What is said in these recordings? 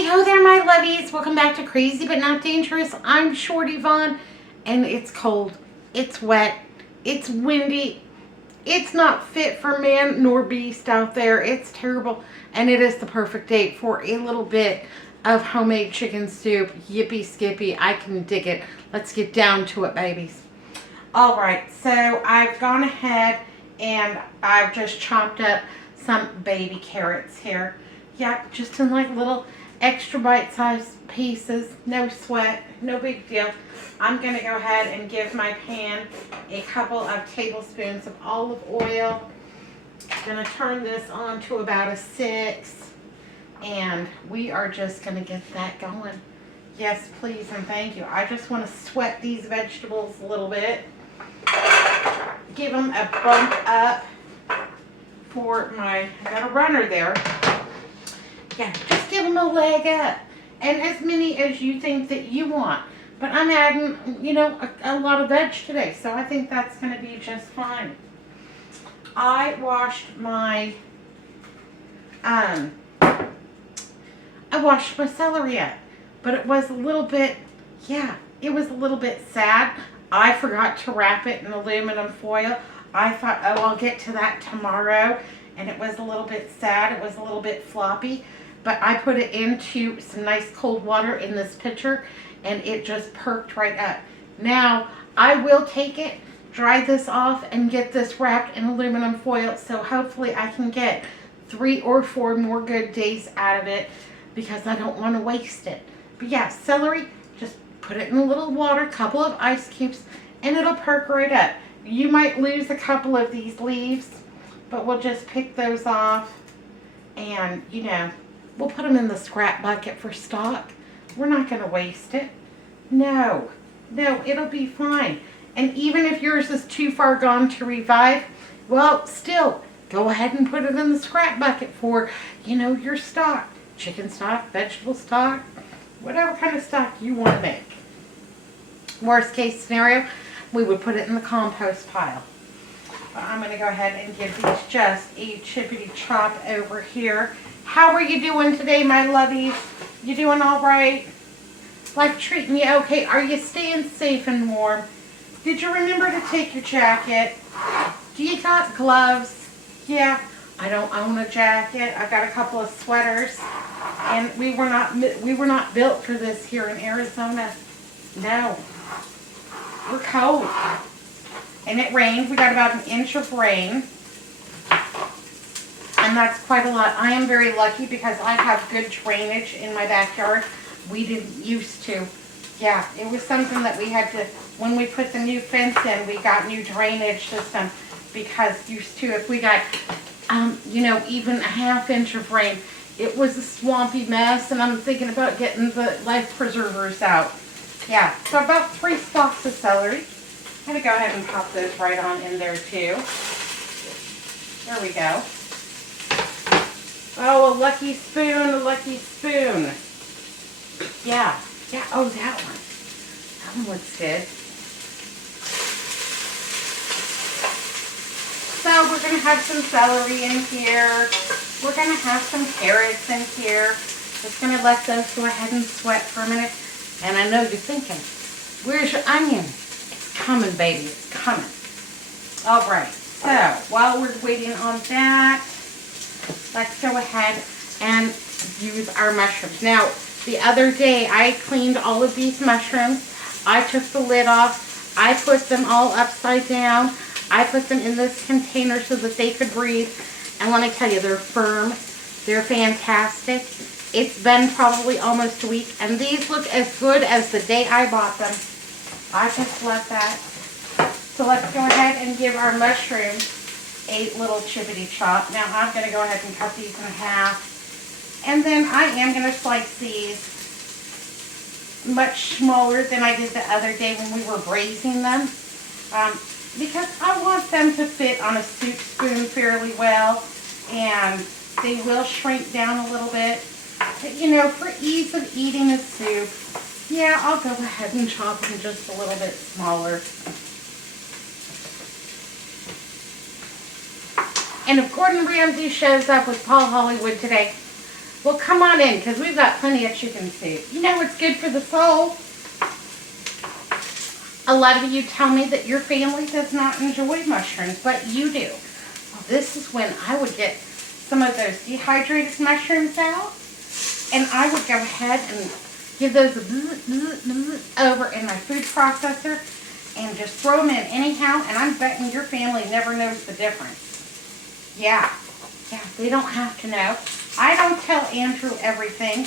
Howdy ho there, my lovies. Welcome back to Crazy But Not Dangerous. I'm Shorty Vaughn, and it's cold, it's wet, it's windy, it's not fit for man nor beast out there. It's terrible, and it is the perfect day for a little bit of homemade chicken soup. Yippee Skippy, I can dig it. Let's get down to it, babies. All right, so I've gone ahead and I've just chopped up some baby carrots here. Yeah, just in like little extra bite-sized pieces. No sweat, no big deal. I'm going to go ahead and give my pan a couple of tablespoons of olive oil. I'm going to turn this on to about a 6. And we are just going to get that going. Yes, please and thank you. I just want to sweat these vegetables a little bit. Give them a bump up for my, I got a runner there. Yeah, just give them a leg up. And as many as you think that you want. But I'm adding, you know, a lot of veg today. So I think that's going to be just fine. I washed my, celery up. But it was a little bit, yeah, it was a little bit sad. I forgot to wrap it in aluminum foil. I thought, oh, I'll get to that tomorrow. And it was a little bit sad. It was a little bit floppy. But I put it into some nice cold water in this pitcher, and it just perked right up. Now, I will take it, dry this off, and get this wrapped in aluminum foil, so hopefully I can get 3 or 4 more good days out of it, because I don't want to waste it. But yeah, celery, just put it in a little water, couple of ice cubes, and it'll perk right up. You might lose a couple of these leaves, but we'll just pick those off, and, you know, we'll put them in the scrap bucket for stock. We're not going to waste it. No, it'll be fine. And even if yours is too far gone to revive, well, still, go ahead and put it in the scrap bucket for, you know, your stock. Chicken stock, vegetable stock, whatever kind of stock you want to make. Worst case scenario, we would put it in the compost pile. But I'm going to go ahead and give these just a chippity chop over here. How are you doing today, my lovies? You doing all right? Life treating you okay? Are you staying safe and warm? Did you remember to take your jacket? Do you got gloves? Yeah, I don't own a jacket. I got a couple of sweaters, and we were not built for this here in Arizona. No, we're cold, and it rained. We got about an inch of rain. And that's quite a lot. I am very lucky because I have good drainage in my backyard. We didn't used to. Yeah, it was something that we had to, when we put the new fence in, we got new drainage system. Because used to, if we got, you know, even a half inch of rain, it was a swampy mess. And I'm thinking about getting the life preservers out. Yeah, so about 3 stalks of celery. I'm going to go ahead and pop those right on in there too. There we go. Oh, a lucky spoon, a lucky spoon. Yeah, oh, that one. That one looks good. So we're going to have some celery in here. We're going to have some carrots in here. Just going to let those go ahead and sweat for a minute. And I know you're thinking, where's your onion? It's coming, baby, it's coming. All right, so while we're waiting on that, let's go ahead and use our mushrooms. Now, the other day, I cleaned all of these mushrooms. I took the lid off. I put them all upside down. I put them in this container so that they could breathe. And let me tell you, they're firm. They're fantastic. It's been probably almost a week. And these look as good as the day I bought them. I just love that. So let's go ahead and give our mushrooms a little chippity chop. Now I'm going to go ahead and cut these in half. And then I am going to slice these much smaller than I did the other day when we were braising them. Because I want them to fit on a soup spoon fairly well. And they will shrink down a little bit. But, you know, for ease of eating a soup, yeah, I'll go ahead and chop them just a little bit smaller. And if Gordon Ramsay shows up with Paul Hollywood today, Well, come on in, because we've got plenty of chicken soup. You know what's good for the soul? A lot of you tell me that your family does not enjoy mushrooms, but you do. Well, this is when I would get some of those dehydrated mushrooms out, and I would go ahead and give those a over in my food processor and just throw them in anyhow, and I'm betting your family never knows the difference. Yeah, they don't have to know. I don't tell Andrew everything.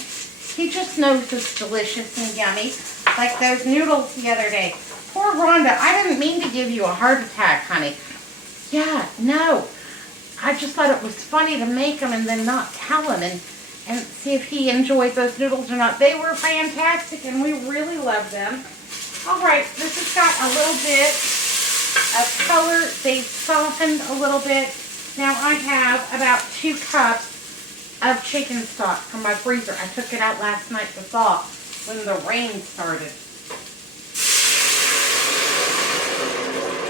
He just knows it's delicious and yummy. Like those noodles the other day. Poor Rhonda, I didn't mean to give you a heart attack, honey. Yeah, no. I just thought it was funny to make them and then not tell him and see if he enjoyed those noodles or not. They were fantastic and we really loved them. All right, this has got a little bit of color. They've softened a little bit. Now I have about 2 cups of chicken stock from my freezer. I took it out last night to thaw when the rain started.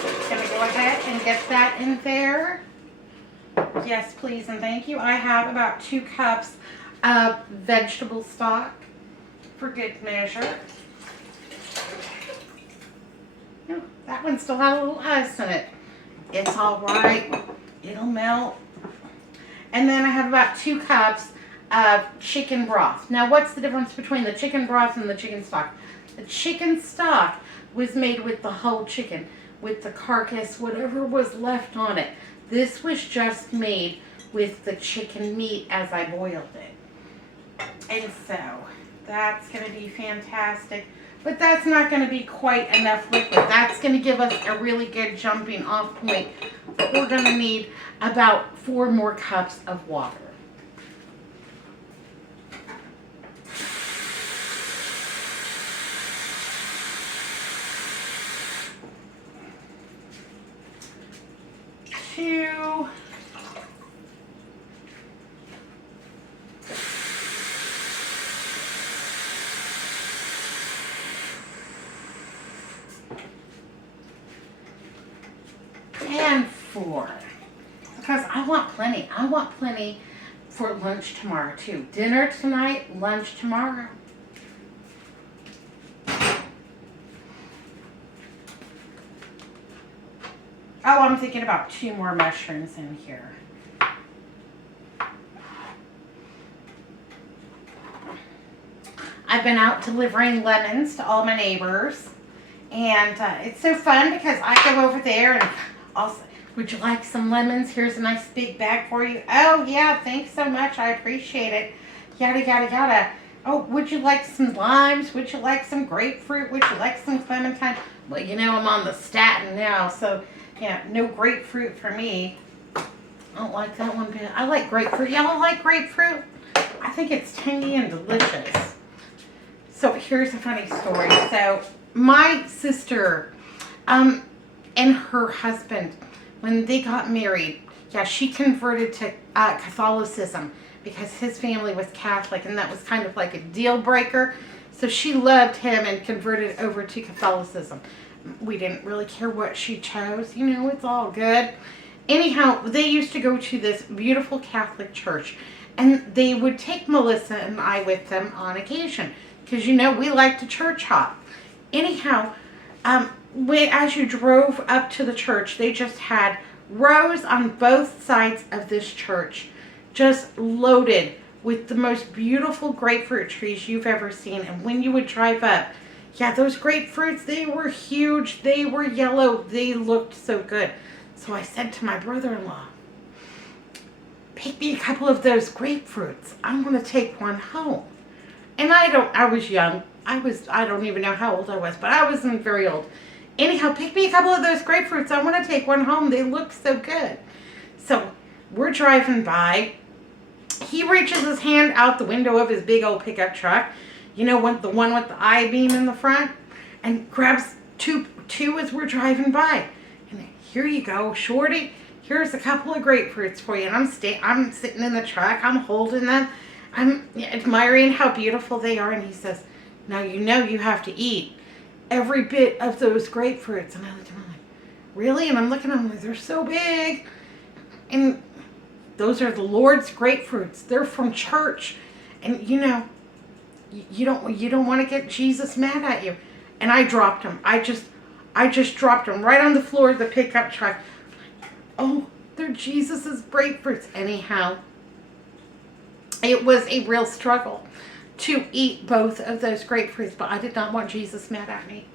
Just gonna go ahead and get that in there. Yes, please and thank you. I have about 2 cups of vegetable stock for good measure. Oh, that one still had a little ice in it. It's all right. It'll melt. And then I have about 2 cups of chicken broth. Now, what's the difference between the chicken broth and the chicken stock? The chicken stock was made with the whole chicken, with the carcass, whatever was left on it. This was just made with the chicken meat as I boiled it. And so, that's going to be fantastic. But that's not going to be quite enough liquid. That's going to give us a really good jumping off point. We're going to need about 4 more cups of water. Two. And 4. Because I want plenty. I want plenty for lunch tomorrow too. Dinner tonight, lunch tomorrow. Oh, I'm thinking about 2 more mushrooms in here. I've been out delivering lemons to all my neighbors. And it's so fun because I go over there and I'll say, would you like some lemons? Here's a nice big bag for you. Oh, yeah, thanks so much. I appreciate it. Yada, yada, yada. Oh, would you like some limes? Would you like some grapefruit? Would you like some clementine? Well, you know, I'm on the statin now, so, yeah, no grapefruit for me. I don't like that one bit. I like grapefruit. Y'all like grapefruit? I think it's tangy and delicious. So here's a funny story. So my sister and her husband, when they got married, yeah, she converted to Catholicism because his family was Catholic, and that was kind of like a deal breaker. So she loved him and converted over to Catholicism. We didn't really care what she chose. You know, it's all good. Anyhow, they used to go to this beautiful Catholic church, and they would take Melissa and I with them on occasion because, you know, we like to church hop. Anyhow, as you drove up to the church, they just had rows on both sides of this church just loaded with the most beautiful grapefruit trees you've ever seen. And when you would drive up, yeah, those grapefruits, they were huge. They were yellow. They looked so good. So I said to my brother-in-law, pick me a couple of those grapefruits. I'm going to take one home. And I was young. I don't even know how old I was, but I wasn't very old. Anyhow, pick me a couple of those grapefruits. I want to take one home. They look so good. So we're driving by. He reaches his hand out the window of his big old pickup truck. You know, the one with the I-beam in the front. And grabs two as we're driving by. And here you go, shorty. Here's a couple of grapefruits for you. And I'm sitting in the truck. I'm holding them. I'm admiring how beautiful they are. And he says, now you know you have to eat every bit of those grapefruits. And I looked at him like, really? And I'm looking at them like, they're so big. And those are the Lord's grapefruits. They're from church. And you know, you don't want to get Jesus mad at you. And I dropped them. I just dropped them right on the floor of the pickup truck. Oh, they're Jesus's grapefruits. Anyhow, it was a real struggle to eat both of those grapefruits, but I did not want Jesus mad at me.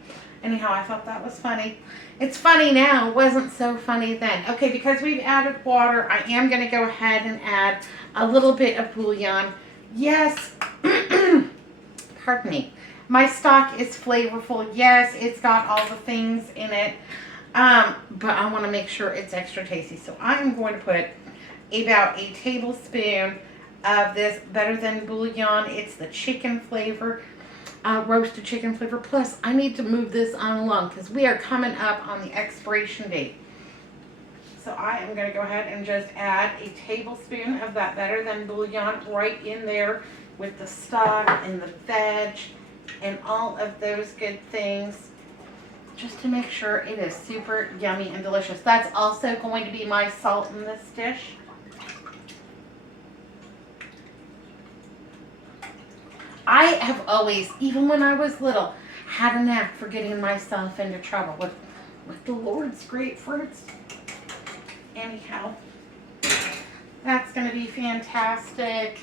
Anyhow, I thought that was funny. It's funny now. It wasn't so funny then. Okay, because we've added water, I am going to go ahead and add a little bit of bouillon. Yes, pardon me. My stock is flavorful. Yes, it's got all the things in it, but I want to make sure it's extra tasty. So I'm going to put about a tablespoon of this Better Than Bouillon. It's the chicken flavor, roasted chicken flavor. Plus, I need to move this on along because we are coming up on the expiration date. So I am going to go ahead and just add a tablespoon of that Better Than Bouillon right in there with the stock and the veg and all of those good things, just to make sure it is super yummy and delicious. That's also going to be my salt in this dish. I have always, even when I was little, had a knack for getting myself into trouble with the Lord's grapefruits. Anyhow, that's going to be fantastic.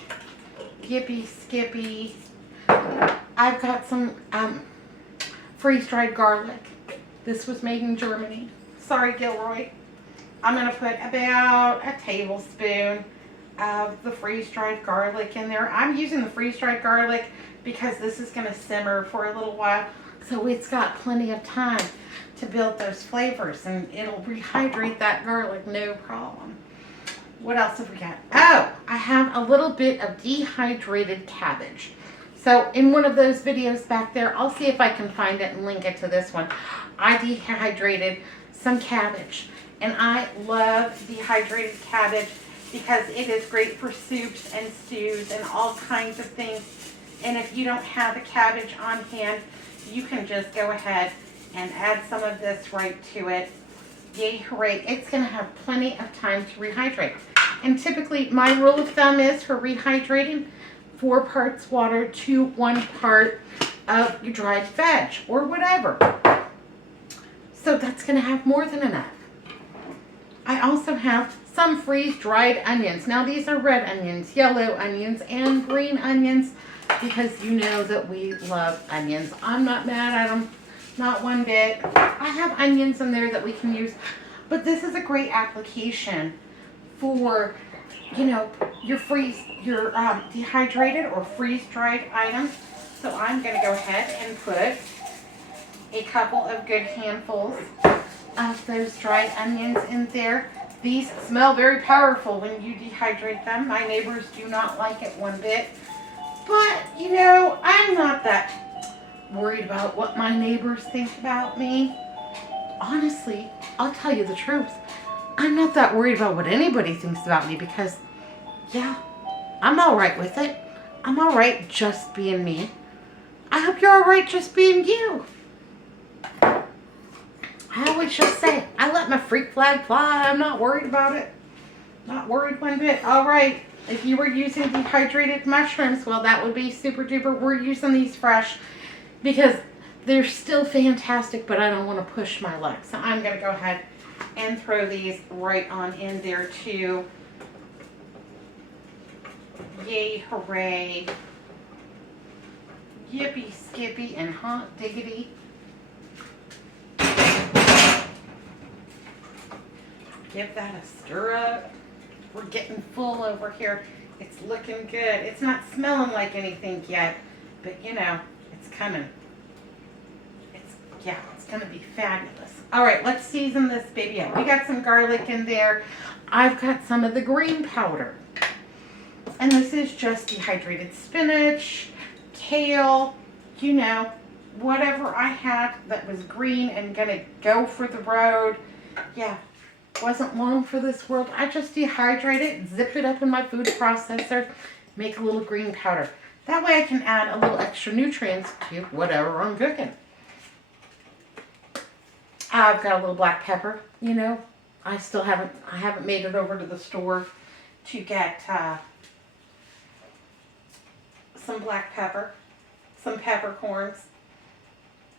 Yippee Skippy. I've got some freeze-dried garlic. This was made in Germany. Sorry, Gilroy. I'm going to put about a tablespoon of the freeze-dried garlic in there. I'm using the freeze-dried garlic because this is going to simmer for a little while, so it's got plenty of time to build those flavors, and it'll rehydrate that garlic, no problem. What else have we got? Oh, I have a little bit of dehydrated cabbage. So in one of those videos back there, I'll see if I can find it and link it to this one. I dehydrated some cabbage, and I love dehydrated cabbage because it is great for soups and stews and all kinds of things. And if you don't have the cabbage on hand, you can just go ahead and add some of this right to it. Yay, hooray. It's going to have plenty of time to rehydrate. And typically, my rule of thumb is for rehydrating, 4 parts water to 1 part of your dried veg or whatever. So that's going to have more than enough. I also have some freeze-dried onions. Now these are red onions, yellow onions, and green onions because you know that we love onions. I'm not mad at them, not one bit. I have onions in there that we can use, but this is a great application for, you know, your dehydrated or freeze-dried items. So I'm going to go ahead and put a couple of good handfuls of those dried onions in there. These smell very powerful when you dehydrate them. My neighbors do not like it one bit. But, you know, I'm not that worried about what my neighbors think about me. Honestly, I'll tell you the truth. I'm not that worried about what anybody thinks about me because, yeah, I'm all right with it. I'm all right just being me. I hope you're all right just being you. I always just say, I let my freak flag fly. I'm not worried about it. Not worried one bit. All right. If you were using dehydrated mushrooms, well, that would be super duper. We're using these fresh because they're still fantastic, but I don't want to push my luck. So I'm going to go ahead and throw these right on in there too. Yay, hooray. Yippee Skippy and hot diggity. Give that a stir up. We're getting full over here. It's looking good. It's not smelling like anything yet, but you know, it's coming. It's gonna be fabulous. All right, let's season this baby up. We got some garlic in there. I've got some of the green powder. And this is just dehydrated spinach, kale, you know, whatever I had that was green and gonna go for the road. Yeah. Wasn't long for this world. I just dehydrate it, zip it up in my food processor, make a little green powder. That way I can add a little extra nutrients to whatever I'm cooking. I've got a little black pepper, you know. I haven't made it over to the store to get some black pepper, some peppercorns,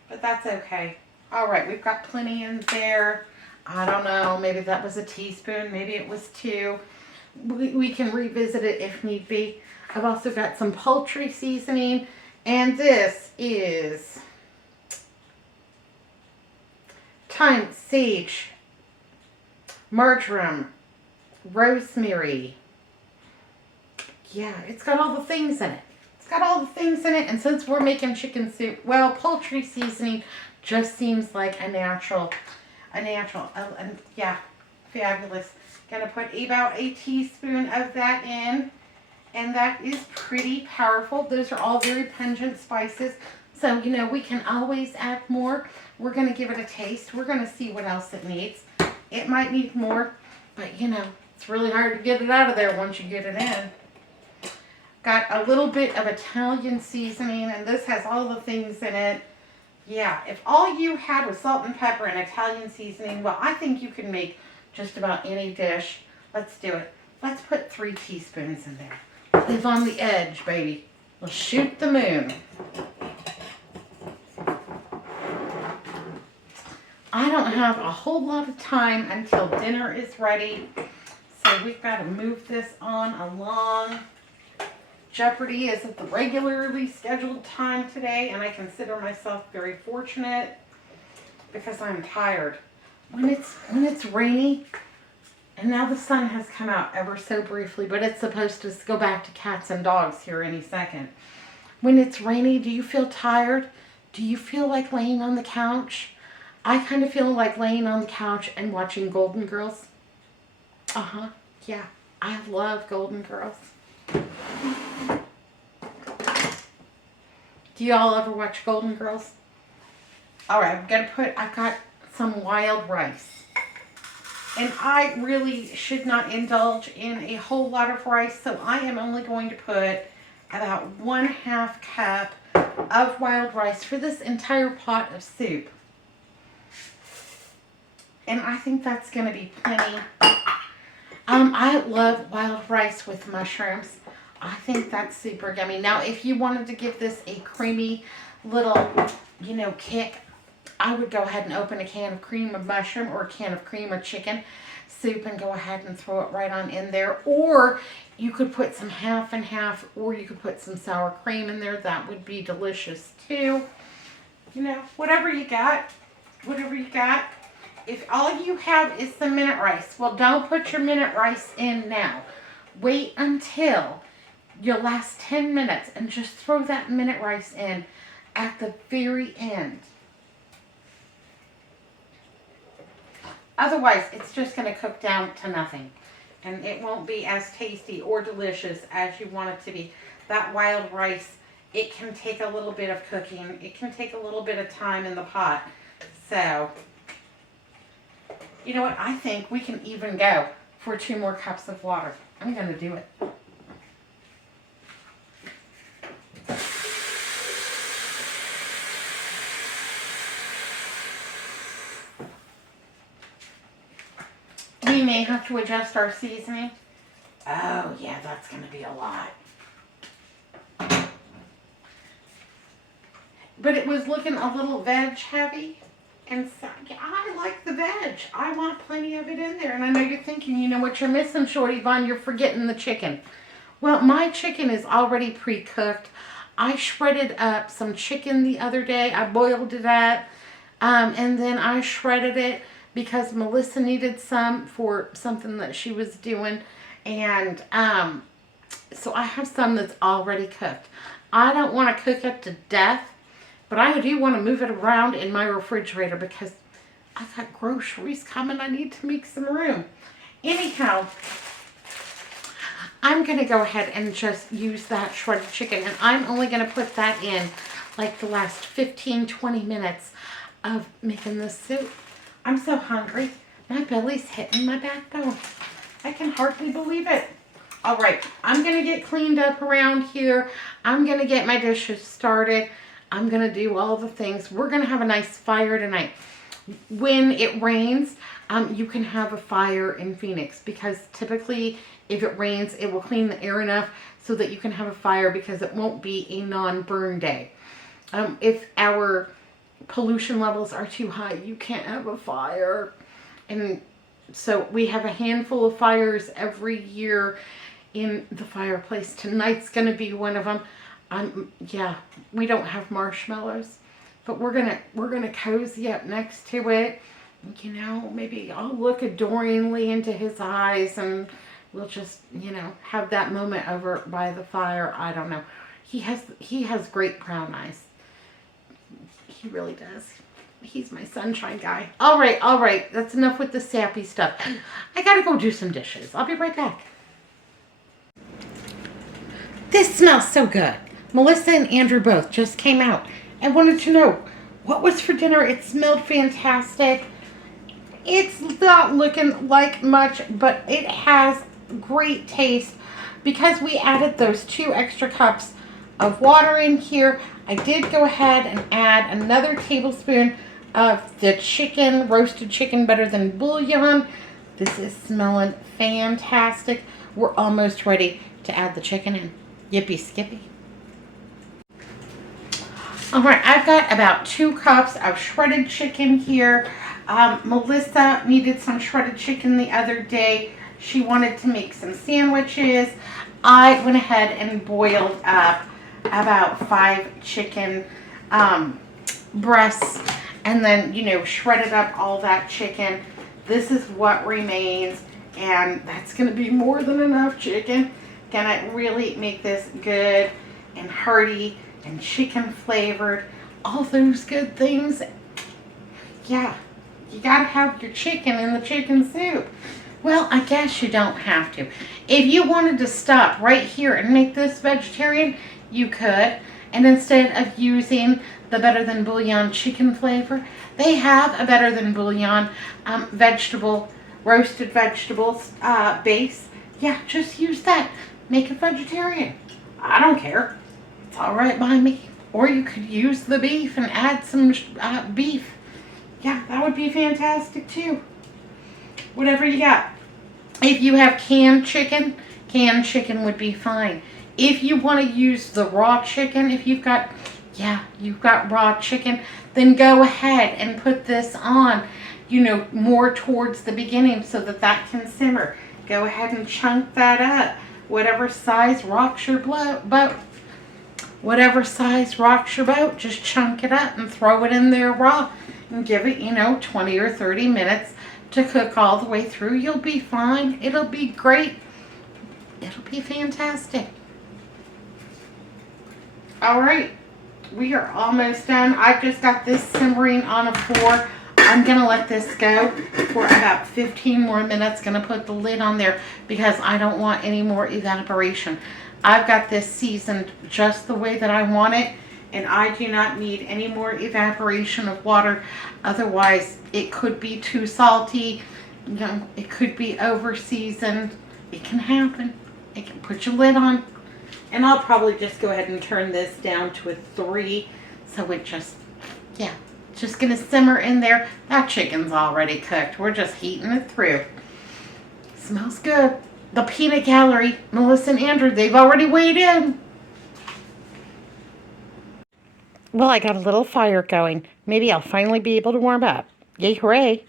but that's okay. All right, we've got plenty in there. I don't know, maybe that was a teaspoon, maybe it was 2. We can revisit it if need be. I've also got some poultry seasoning, and this is thyme, sage, marjoram, rosemary. Yeah, it's got all the things in it. It's got all the things in it, and since we're making chicken soup, well, poultry seasoning just seems like a natural, yeah, fabulous. Gonna put about a teaspoon of that in, and that is pretty powerful. Those are all very pungent spices, so you know we can always add more. We're gonna give it a taste. We're gonna see what else it needs. It might need more, but you know it's really hard to get it out of there once you get it in. Got a little bit of Italian seasoning, and this has all the things in it. Yeah, if all you had was salt and pepper and Italian seasoning, well, I think you can make just about any dish. Let's do it. Let's put 3 teaspoons in there. Live on the edge, baby. We'll shoot the moon. I don't have a whole lot of time until dinner is ready, so we've got to move this on along. Jeopardy is at the regularly scheduled time today, and I consider myself very fortunate because I'm tired. When it's rainy, and now the sun has come out ever so briefly, but it's supposed to go back to cats and dogs here any second. When it's rainy, do you feel tired? Do you feel like laying on the couch? I kind of feel like laying on the couch and watching Golden Girls. Yeah, I love Golden Girls. Do y'all ever watch Golden Girls? All right, I've got some wild rice. And I really should not indulge in a whole lot of rice, so I am only going to put about 1/2 cup of wild rice for this entire pot of soup. And I think that's going to be plenty. I love wild rice with mushrooms. I think that's super yummy. Now, if you wanted to give this a creamy little, kick, I would go ahead and open a can of cream of mushroom or a can of cream of chicken soup and go ahead and throw it right on in there. Or you could put some half and half, or you could put some sour cream in there. That would be delicious too. Whatever you got. If all you have is some minute rice, well, don't put your minute rice in now. Wait until your last 10 minutes and just throw that minute rice in at the very end. Otherwise, it's just going to cook down to nothing. And it won't be as tasty or delicious as you want it to be. That wild rice, it can take a little bit of cooking. It can take a little bit of time in the pot. So, you know what? I think we can even go for 2 more cups of water. I'm going to do it. We may have to adjust our seasoning. Oh, yeah, that's going to be a lot. But it was looking a little veg heavy. And so, yeah, I like the veg. I want plenty of it in there. And I know you're thinking, you know what you're missing, Shorty Vaughn? You're forgetting the chicken. Well, my chicken is already pre-cooked. I shredded up some chicken the other day. I boiled it up. And then I shredded it because Melissa needed some for something that she was doing. And so I have some that's already cooked. I don't want to cook it to death, but I do want to move it around in my refrigerator because I got groceries coming. I need to make some room. Anyhow, I'm going to go ahead and just use that shredded chicken. And I'm only going to put that in like the last 15-20 minutes of making this soup. I'm so hungry. My belly's hitting my backbone. I can hardly believe it. All right, I'm going to get cleaned up around here. I'm going to get my dishes started. I'm going to do all the things. We're going to have a nice fire tonight. when it rains, you can have a fire in Phoenix, because typically if it rains, it will clean the air enough so that you can have a fire, because it won't be a non-burn day. If our pollution levels are too high, you can't have a fire. And so we have a handful of fires every year in the fireplace. Tonight's going to be one of them. Yeah, we don't have marshmallows, but we're gonna cozy up next to it. You know, maybe I'll look adoringly into his eyes, and we'll just, you know, have that moment over by the fire. I don't know. He has great brown eyes. He really does. He's my sunshine guy. All right. That's enough with the sappy stuff. I gotta go do some dishes. I'll be right back. This smells so good. Melissa and Andrew both just came out. I wanted to know what was for dinner. It smelled fantastic. It's not looking like much, but it has great taste because we added those 2 extra cups of water in here. I did go ahead and add another tablespoon of the chicken, roasted chicken, better than bouillon. This is smelling fantastic. We're almost ready to add the chicken in. Yippee Skippy. All right, I've got about 2 cups of shredded chicken here. Melissa needed some shredded chicken the other day. She wanted to make some sandwiches. I went ahead and boiled up about 5 chicken breasts, and then, you know, shredded up all that chicken. This is what remains, and that's going to be more than enough chicken. Gonna really make this good and hearty and chicken flavored. All those good things. Yeah, you gotta have your chicken in the chicken soup. Well, I guess you don't have to. If you wanted to stop right here and make this vegetarian, you could. And instead of using the Better Than Bouillon chicken flavor, they have a Better Than Bouillon roasted vegetables base. Yeah, just use that. Make it vegetarian. I don't care. It's all right by me. Or you could use the beef and add some beef. Yeah, that would be fantastic too. Whatever you got. If you have canned chicken would be fine. If you want to use the raw chicken, if you've got raw chicken, then go ahead and put this on, you know, more towards the beginning so that can simmer. Go ahead and chunk that up. Whatever size rocks your boat. Whatever size rocks your boat, just chunk it up and throw it in there raw and give it, you know, 20 or 30 minutes to cook all the way through. You'll be fine. It'll be great. It'll be fantastic. All right, we are almost done. I've just got this simmering on a 4. I'm going to let this go for about 15 more minutes. Going to put the lid on there because I don't want any more evaporation. I've got this seasoned just the way that I want it, and I do not need any more evaporation of water. Otherwise, it could be too salty. You know, it could be over seasoned. It can happen. It can put your lid on. And I'll probably just go ahead and turn this down to a 3. So it just gonna simmer in there. That chicken's already cooked. We're just heating it through. Smells good. The peanut gallery, Melissa and Andrew, they've already weighed in. Well, I got a little fire going. Maybe I'll finally be able to warm up. Yay, hooray.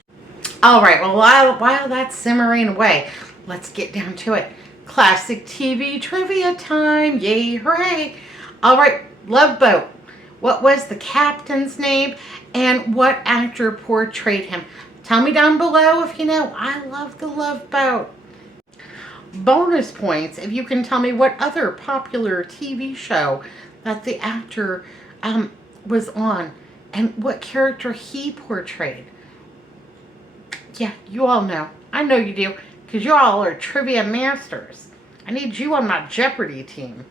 All right, well, while that's simmering away, let's get down to it. Classic TV trivia time. Yay, hooray. All right, Love Boat. What was the captain's name and what actor portrayed him? Tell me down below if you know. I love the Love Boat. Bonus points if you can tell me what other popular TV show that the actor was on and what character he portrayed. Yeah, you all know. I know you do because you all are trivia masters. I need you on my Jeopardy team.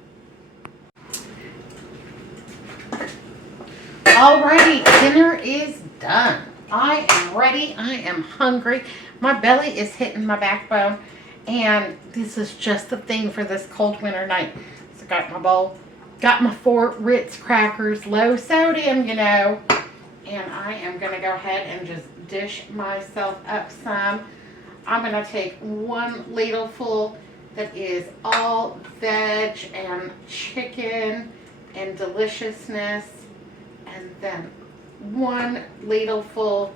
Alrighty, dinner is done. I am ready. I am hungry. My belly is hitting my backbone. And this is just the thing for this cold winter night. So got my bowl. Got my 4 Ritz crackers. Low sodium, you know. And I am going to go ahead and just dish myself up some. I'm going to take 1 ladleful that is all veg and chicken and deliciousness, and then 1 ladleful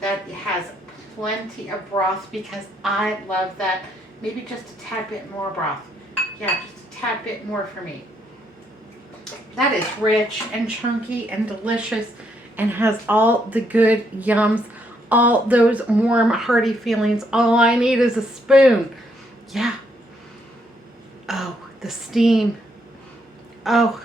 that has plenty of broth because I love that. Maybe just a tad bit more broth. Yeah, just a tad bit more for me. That is rich and chunky and delicious and has all the good yums, all those warm, hearty feelings. All I need is a spoon. Yeah. Oh, the steam. Oh,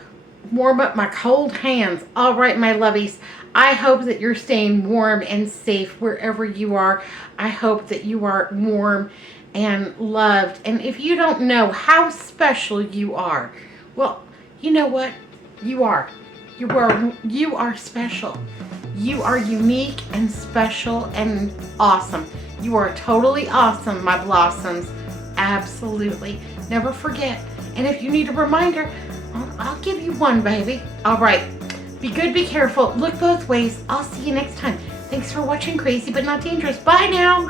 warm up my cold hands. All right, my lovies. I hope that you're staying warm and safe wherever you are. I hope that you are warm and loved. And if you don't know how special you are, well, you know what? You are. You are special. You are unique and special and awesome. You are totally awesome, my blossoms. Absolutely. Never forget. And if you need a reminder, I'll give you one, baby. All right. Be good, be careful. Look both ways. I'll see you next time. Thanks for watching Crazy But Not Dangerous. Bye now.